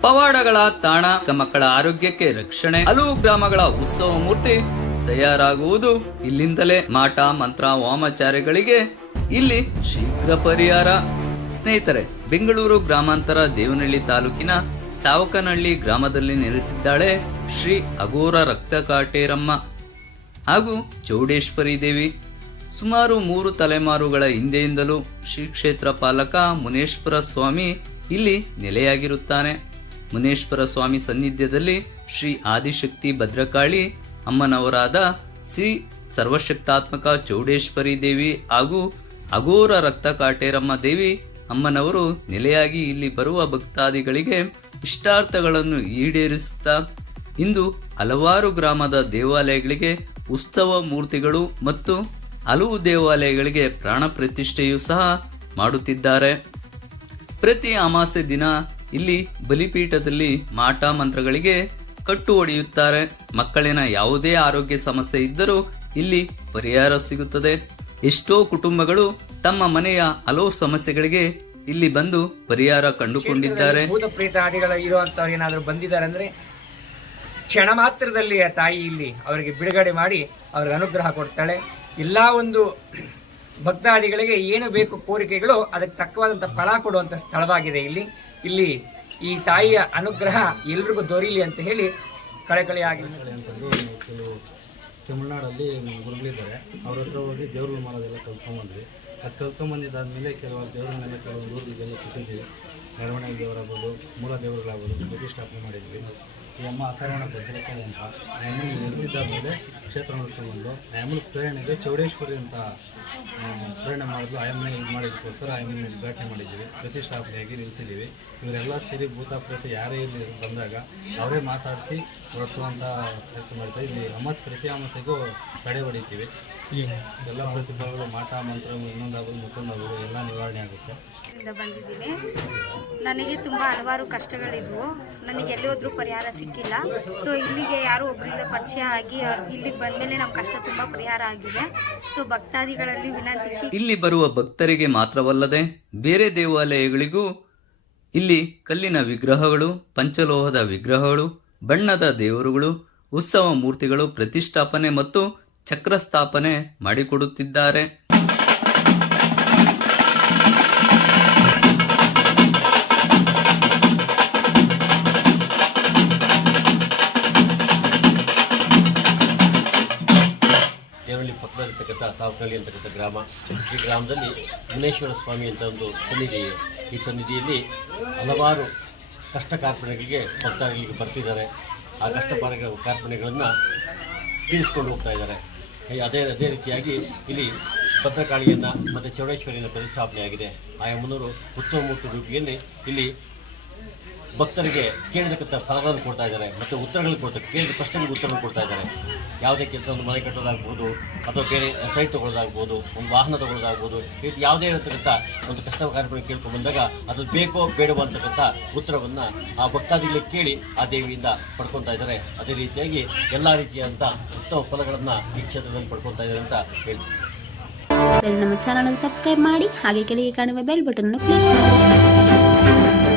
ಪವಾಡಗಳ ತಾಣ ಮಕ್ಕಳ ಆರೋಗ್ಯಕ್ಕೆ ರಕ್ಷಣೆ, ಹಲವು ಗ್ರಾಮಗಳ ಉತ್ಸವ ಮೂರ್ತಿ ತಯಾರಾಗುವುದು. ಇಲ್ಲಿಂದಲೇ ಮಾಟ, ಮಂತ್ರ, ವಾಮಾಚಾರ್ಯಗಳಿಗೆ ಇಲ್ಲಿ ಶೀಘ್ರ ಪರಿಹಾರ. ಸ್ನೇಹಿತರೆ, ಬೆಂಗಳೂರು ಗ್ರಾಮಾಂತರ ದೇವನಹಳ್ಳಿ ತಾಲೂಕಿನ ಸಾವಕನಹಳ್ಳಿ ಗ್ರಾಮದಲ್ಲಿ ನೆಲೆಸಿದ್ದಾಳೆ ಶ್ರೀ ಅಘೋರ ರಕ್ತಕಾಟೇರಮ್ಮ ಹಾಗೂ ಚೌಡೇಶ್ವರಿ ದೇವಿ. ಸುಮಾರು ಮೂರು ತಲೆಮಾರುಗಳ ಹಿಂದೆಯಿಂದಲೂ ಶ್ರೀ ಕ್ಷೇತ್ರ ಪಾಲಕ ಮುನೇಶ್ವರ ಸ್ವಾಮಿ ಇಲ್ಲಿ ನೆಲೆಯಾಗಿರುತ್ತಾನೆ. ಮುನೇಶ್ವರ ಸ್ವಾಮಿ ಸನ್ನಿಧ್ಯದಲ್ಲಿ ಶ್ರೀ ಆದಿಶಕ್ತಿ ಭದ್ರಕಾಳಿ, ಅಮ್ಮನವರಾದ ಶ್ರೀ ಸರ್ವಶಕ್ತಾತ್ಮಕ ಚೌಡೇಶ್ವರಿ ದೇವಿ ಹಾಗೂ ಅಘೋರ ರಕ್ತ ಕಾಟೇರಮ್ಮ ದೇವಿ ಅಮ್ಮನವರು ನೆಲೆಯಾಗಿ ಇಲ್ಲಿ ಬರುವ ಭಕ್ತಾದಿಗಳಿಗೆ ಇಷ್ಟಾರ್ಥಗಳನ್ನು ಈಡೇರಿಸುತ್ತಾ ಇಂದು ಹಲವಾರು ಗ್ರಾಮದ ದೇವಾಲಯಗಳಿಗೆ ಉತ್ಸವ ಮೂರ್ತಿಗಳು ಮತ್ತು ಹಲವು ದೇವಾಲಯಗಳಿಗೆ ಪ್ರಾಣ ಪ್ರತಿಷ್ಠೆಯೂ ಸಹ ಮಾಡುತ್ತಿದ್ದಾರೆ. ಪ್ರತಿ ಅಮಾಸೆ ದಿನ ಇಲ್ಲಿ ಬಲಿಪೀಠದಲ್ಲಿ ಮಾಟ ಮಂತ್ರಗಳಿಗೆ ಕಟ್ಟು ಹೊಡೆಯುತ್ತಾರೆ ಮಕ್ಕಳಿನ ಯಾವುದೇ ಆರೋಗ್ಯ ಸಮಸ್ಯೆ ಇದ್ದರೂ ಇಲ್ಲಿ ಪರಿಹಾರ ಸಿಗುತ್ತದೆ. ಎಷ್ಟೋ ಕುಟುಂಬಗಳು ತಮ್ಮ ಮನೆಯ ಹಲವು ಸಮಸ್ಯೆಗಳಿಗೆ ಇಲ್ಲಿ ಬಂದು ಪರಿಹಾರ ಕಂಡುಕೊಂಡಿದ್ದಾರೆ. ಏನಾದ್ರು ಬಂದಿದ್ದಾರೆ ಅಂದ್ರೆ ಕ್ಷಣ ಮಾತ್ರದಲ್ಲಿ ಆ ತಾಯಿ ಇಲ್ಲಿ ಅವರಿಗೆ ಬಿಡುಗಡೆ ಮಾಡಿ ಅವ್ರಿಗೆ ಅನುಗ್ರಹ ಕೊಡ್ತಾಳೆ. ಎಲ್ಲ ಒಂದು ಭಕ್ತಾದಿಗಳಿಗೆ ಏನು ಬೇಕು ಕೋರಿಕೆಗಳು, ಅದಕ್ಕೆ ತಕ್ಕವಾದಂಥ ಫಲ ಕೊಡುವಂಥ ಸ್ಥಳವಾಗಿದೆ ಇಲ್ಲಿ. ಇಲ್ಲಿ ಈ ತಾಯಿಯ ಅನುಗ್ರಹ ಎಲ್ರಿಗೂ ದೊರೀಲಿ ಅಂತ ಹೇಳಿ ಕಳೆಕಳೆಯಾಗಿ ತಮಿಳ್ನಾಡಲ್ಲಿ ನಮ್ಮ ಗುರುಗಳಿದ್ದಾರೆ. ಅವ್ರ ಹತ್ರ ಹೋಗಿ ದೇವ್ರ ಮಾಡೋದೆಲ್ಲ ಕಲ್ತ್ಕೊಂಡ್ಬಂದ್ವಿ ಅದು ಕಲ್ತ್ಕೊಂಬಂದಿದ್ದಾದಮೇಲೆ ಕೆಲವು ದೇವ್ರನ್ನೆಲ್ಲ ಕೆಲವೊಂದು ಊರಿಗೆಲ್ಲ ಕೊಟ್ಟಿದ್ವಿ ಮೆರವಣಿಗೆ ದೇವರಾಗ್ಬೋದು ಮೂಲ ದೇವರುಗಳಾಗ್ಬೋದು ಪ್ರತಿಷ್ಠಾಪನೆ ಮಾಡಿದ್ವಿ. ಈ ಅಮ್ಮ ಅಕಾರಣ ಭದ್ರಕಾಳಿ ಅಂತ ಆ ನೆಲೆಸಿದ್ದಾದಮೇಲೆ ಕ್ಷೇತ್ರ ನಡೆಸ್ಕೊಂಡ್ಬಂದು ಆ ಅಮ್ಮನ ಪ್ರೇರಣೆಗೆ ಚೌಡೇಶ್ವರಿ ಅಂತ ಪ್ರೇರಣೆ ಮಾಡಿದ್ಲು ಆ ಇದು ಮಾಡಿದ್ದಕ್ಕೋಸ್ಕರ ಆಯಮ್ಮನ ಉದ್ಘಾಟನೆ ಮಾಡಿದ್ದೀವಿ ಪ್ರತಿಷ್ಠಾಪನೆಯಾಗಿ ನಿಲ್ಲಿಸಿದ್ದೀವಿ. ಇವರೆಲ್ಲ ಸೇರಿ ಭೂತ ಪ್ರೇತ ಯಾರೇ ಇಲ್ಲಿ ಬಂದಾಗ ಅವರೇ ಮಾತಾಡಿಸಿ ಹೊರಡಿಸುವಂಥ ಪ್ರಯತ್ನ ಮಾಡ್ತಾ ಇಲ್ಲಿ ಅಮಾಸ್ ಪ್ರತಿ ಅಮಾಸೆಗೂ ತಡೆ ಹೊಡಿತೀವಿ. ಎಲ್ಲ ಪ್ರತಿಭೆಗಳು ಮಾಟ ಮಂತ್ರ ಇನ್ನೊಂದಾಗೋದು ಮತ್ತೊಂದಾಗೋದು ಎಲ್ಲ ನಿವಾರಣೆ ಆಗುತ್ತೆ. ಇಂದ ಬಂದಿದ್ದೀನಿ. ನನಗೆ ತುಂಬ ಹಲವಾರು ಕಷ್ಟಗಳಿದ್ವು. ನನಗೆ ಎಲ್ಲಿ ಹೋದ್ರೂ ಪರಿಹಾರ ಸಿಕ್ಕಿಲ್ಲ. ಸೊ ಇಲ್ಲಿಗೆ ಯಾರೋ ಒಬ್ಬರಿಂದ ಪರಿಚಯ ಆಗಿ ಇಲ್ಲಿಗೆ ಬಂದಮೇಲೆ ನಮ್ಮ ಕಷ್ಟ ತುಂಬ ಪರಿಹಾರ ಆಗಿದೆ. ಸೊ ಭಕ್ತಾದಿಗಳಲ್ಲಿ ವಿನಂತಿಸಿ ಇಲ್ಲಿ ಬರುವ ಭಕ್ತರಿಗೆ ಮಾತ್ರವಲ್ಲದೆ ಬೇರೆ ದೇವಾಲಯಗಳಿಗೂ ಇಲ್ಲಿ ಕಲ್ಲಿನ ವಿಗ್ರಹಗಳು, ಪಂಚಲೋಹದ ವಿಗ್ರಹಗಳು, ಬಣ್ಣದ ದೇವರುಗಳು, ಉತ್ಸವ ಮೂರ್ತಿಗಳು ಪ್ರತಿಷ್ಠಾಪನೆ ಮತ್ತು ಚಕ್ರ ಸ್ಥಾಪನೆ ಮಾಡಿಕೊಡುತ್ತಿದ್ದಾರೆ. ದೇವಳ್ಳಿ ಪಕ್ಕದಲ್ಲಿರ್ತಕ್ಕಂಥ ಸಾವಕಳ್ಳಿ ಅಂತಕ್ಕಂಥ ಗ್ರಾಮ ಈ ಗ್ರಾಮದಲ್ಲಿ ಮುನೇಶ್ವರ ಸ್ವಾಮಿ ಅಂತ ಒಂದು ಸನ್ನಿಧಿ ಇದೆ. ಈ ಸನ್ನಿಧಿಯಲ್ಲಿ ಹಲವಾರು ಕಷ್ಟ ಕಾರ್ಪಣ್ಯಗಳಿಗೆ ಭಕ್ತಾದಿಗಳಿಗೆ ಬರ್ತಿದ್ದಾರೆ. ಆ ಕಷ್ಟ ಕಾರ್ಪಣೆಗಳನ್ನು ತೀರಿಸ್ಕೊಂಡು ಹೋಗ್ತಾ ಇದ್ದಾರೆ. ಅದೇ ಅದೇ ರೀತಿಯಾಗಿ ಇಲ್ಲಿ ಭದ್ರಕಾಳಿಯನ್ನು ಮತ್ತು ಚೌಡೇಶ್ವರಿಯನ್ನು ಪ್ರತಿಷ್ಠಾಪನೆಯಾಗಿದೆ. ಆಗಿದೆ ಆ ಯಮ್ಮನವರು ಉತ್ಸವ ಮೂರ್ತಿ ರೂಪಿಯಲ್ಲಿ ಇಲ್ಲಿ ಭಕ್ತರಿಗೆ ಕೇಳಿದಕ್ಕಂಥ ಫಲಗಳನ್ನು ಕೊಡ್ತಾ ಇದ್ದಾರೆ ಮತ್ತು ಉತ್ತರಗಳು ಕೊಡ್ತಾರೆ ಕೇಳಿದ ಪ್ರಶ್ನೆಗಳಿಗೆ ಉತ್ತರವನ್ನು ಕೊಡ್ತಾ ಇದ್ದಾರೆ. ಯಾವುದೇ ಕೆಲಸ ಒಂದು ಮನೆ ಕಟ್ಟೋದಾಗ್ಬೋದು ಅಥವಾ ಬೇರೆ ಸೈಟ್ ತೊಗೊಳ್ಳೋದಾಗ್ಬೋದು, ಒಂದು ವಾಹನ ತೊಗೊಳ್ಳೋದಾಗ್ಬೋದು ಇದು ಯಾವುದೇ ಇರತಕ್ಕಂಥ ಒಂದು ಕಷ್ಟ ಕಾರ್ಯಗಳು ಕೇಳ್ಕೊಂಡು ಬಂದಾಗ ಅದು ಬೇಕೋ ಬೇಡವೋ ಅಂತಕ್ಕಂಥ ಉತ್ತರವನ್ನು ಆ ಭಕ್ತಾದಿಗಳಿಗೆ ಕೇಳಿ ಆ ದೇವಿಯಿಂದ ಪಡ್ಕೊತಾ ಇದ್ದಾರೆ. ಅದೇ ರೀತಿಯಾಗಿ ಎಲ್ಲ ರೀತಿಯಾದಂಥ ಉತ್ತಮ ಫಲಗಳನ್ನು ಈ ಕ್ಷೇತ್ರದಲ್ಲಿ ಪಡ್ಕೊತಾ ಇದ್ದಾರೆ ಅಂತ ಹೇಳ್ತೀನಿ. ನಮ್ಮ ಚಾನಲ್ ಸಬ್ಸ್ಕ್ರೈಬ್ ಮಾಡಿ, ಹಾಗೆ ಕೆಳಗೆ ಕಾಣುವ ಬೆಲ್ ಬಟನ್ ಕ್ಲಿಕ್ ಮಾಡಿ.